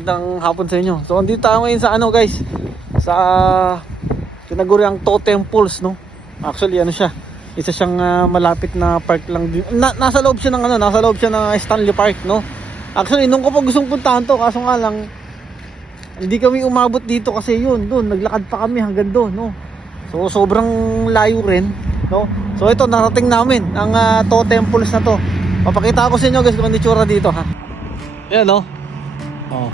magandang hapon sa inyo. So andito tayo ngayon sa ano guys, sa tinaguriang Totem Falls, no. Actually ano siya, isa siyang malapit na park lang din. Nasa loob siya ng ano, nasa loob siya ng Stanley Park, no. Actually nung ko pa gustong puntahan to, kaso nga lang hindi kami umabot dito kasi yun, doon naglakad pa kami hanggang doon, no. So sobrang layo rin, no. So ito narating namin ang Totem Falls na to. Papakita ko sa inyo guys kung ano itsura dito, ha. Ayan, no. Oh.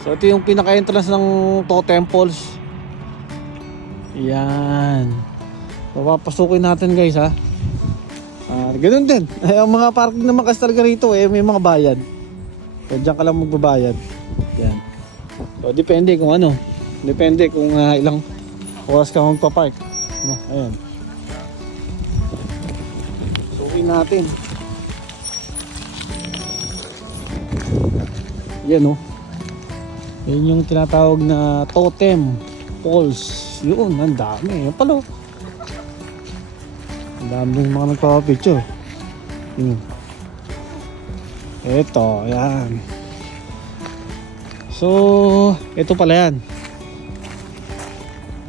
So ito yung pinaka-entrance ng Totem Falls. Yan. So papasukin natin guys, ha. Ganun din. Ang mga parking naman kasi talaga rito may mga bayad. So dyan ka lang magbabayad. Yan. So depende kung ano. Depende kung ilang oras ka magpa-park, no? Ayan. Sukin natin. Yan, no. Yan yung tinatawag na Totem Falls. Yun, ang dami. Yan pala. Ang dami mga nagpapapicture. Ito, yan. So, ito pala yan.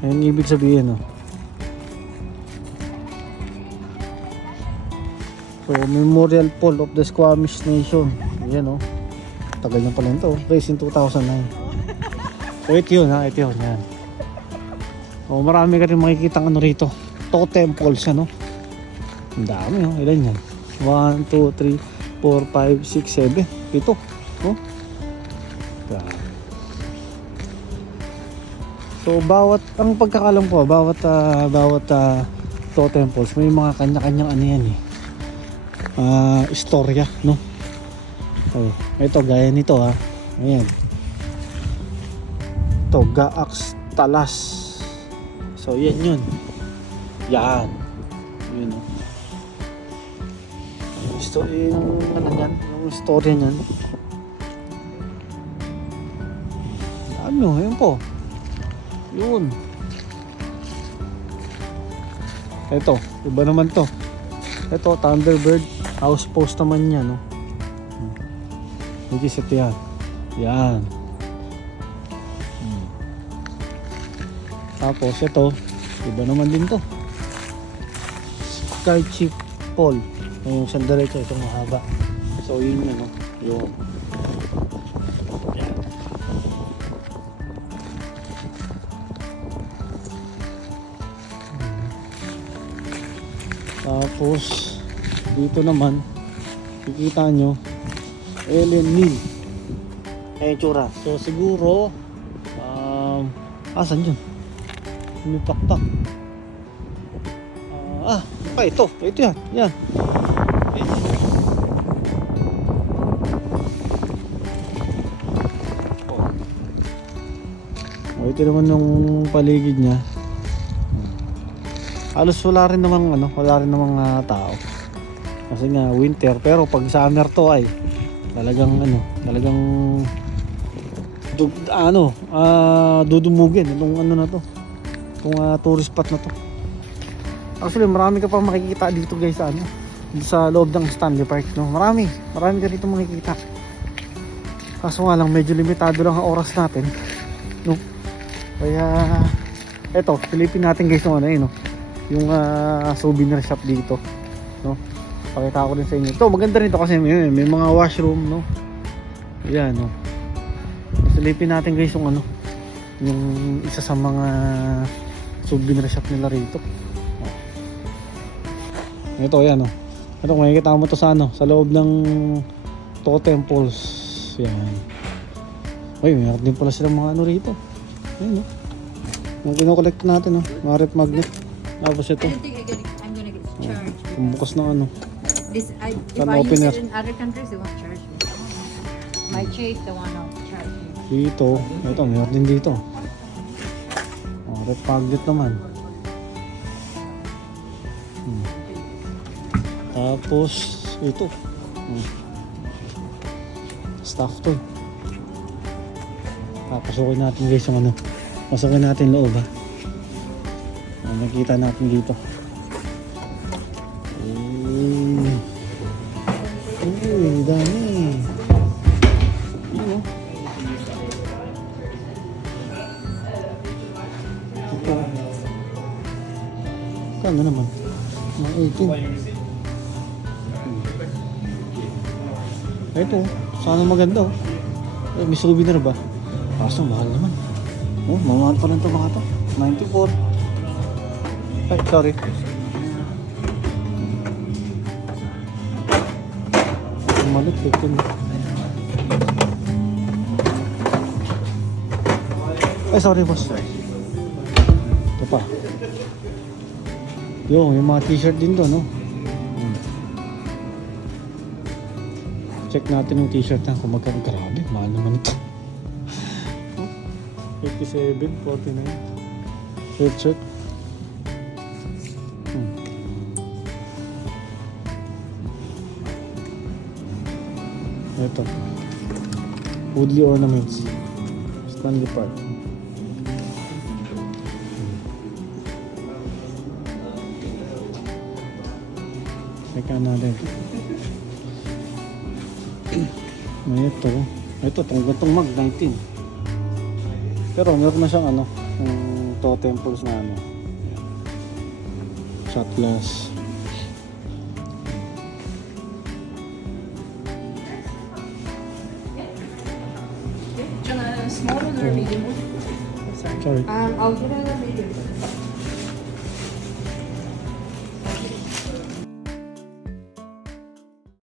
Yan ibig sabihin, no. So, Memorial Fall of the Squamish Nation. Yan, no. Tagal na pala ito. Raised in 2009. So ito yun, ha. Ito yun. Yan. O marami ka rin makikita ano rito. Totem Falls, ano. Ang dami, oh. Ilan yan? 1, 2, 3, 4, 5, 6, 7. Ito. Oh. So bawat, ang pagkakalam ko, bawat Totem Falls may mga kanya-kanyang ano yan istorya, no. Oh, ito gaya nito, ha. Ayan. Ito, Gaaks Talas. So yan yun. Yan. Yun, oh. Story yung ano yan, yung story niyan. Ano, yun po. Yun. Ito, iba naman to. Ito, Thunderbird House Post naman yan, no. Which is ito yan. Yan. Tapos ito, iba naman din to. Sky Chief Fall. Yung sandarecho, itong mahaba. So yun yun, no? Yun. Yan. Tapos dito naman kikita nyo Ellen Mill. Ayan tsura. So siguro asan yun? May pakpak. Ito yan. Yan. Ito naman yung paligid niya. Halos wala rin namang tao. Kasi nga winter, pero pag summer to ay talagang dudumugin itong ano na to, itong tourist spot na to. Actually marami ka pa makikita dito guys sa loob ng Stanley Park, no. Marami ka dito makikita. Kaso nga lang medyo limitado lang ang oras natin, no. Kaya eto, silipin natin guys yung no, yung souvenir shop dito, no. Pakita ko rin sa inyo. Ito maganda rin to kasi may mga washroom, no. Ayan, no. Silipin natin guys yung yung isa sa mga souvenir shop nila rito. Ito yan, no. Ito kung makikita mo to sa sa loob ng Totem Falls. Yan. Uy, mayroon din pala silang mga rito. Ayun, no. Yung kinokolekt natin, no. Mga rep magnet. Tapos ito. I'm gonna get charged. Bukas ng This, if An I use opener. it in other countries, they won't charge me. My chief, the one who charge me. Dito. Ito, mayroon din dito. Rep magnet naman. Tapos ito. Stuff to. Papasukin natin guys yung pasukin natin loob, ha. Nakikita natin dito. Uy, dami. Yun, Ito, sana maganda oh. Eh, may souvenir ba? Kaso mahal naman. Oh, mamahal pa lang ito mga to. 94. Ay, sorry. Malit, 15. Ay, sorry boss. Ito pa. Yung mga t-shirt din to, no? Check natin yung t-shirt na kung magkano. Grabe, mahal naman ito. 57, 49. Shirt. Ito. Woodley ornaments. Stanley Park. Teka natin. Ito. Ito, itong mag 19. Pero meron na siyang ano, yung toe temples na ano. Shot glass. Small one or medium one? Sorry. Sorry. I'll get a medium.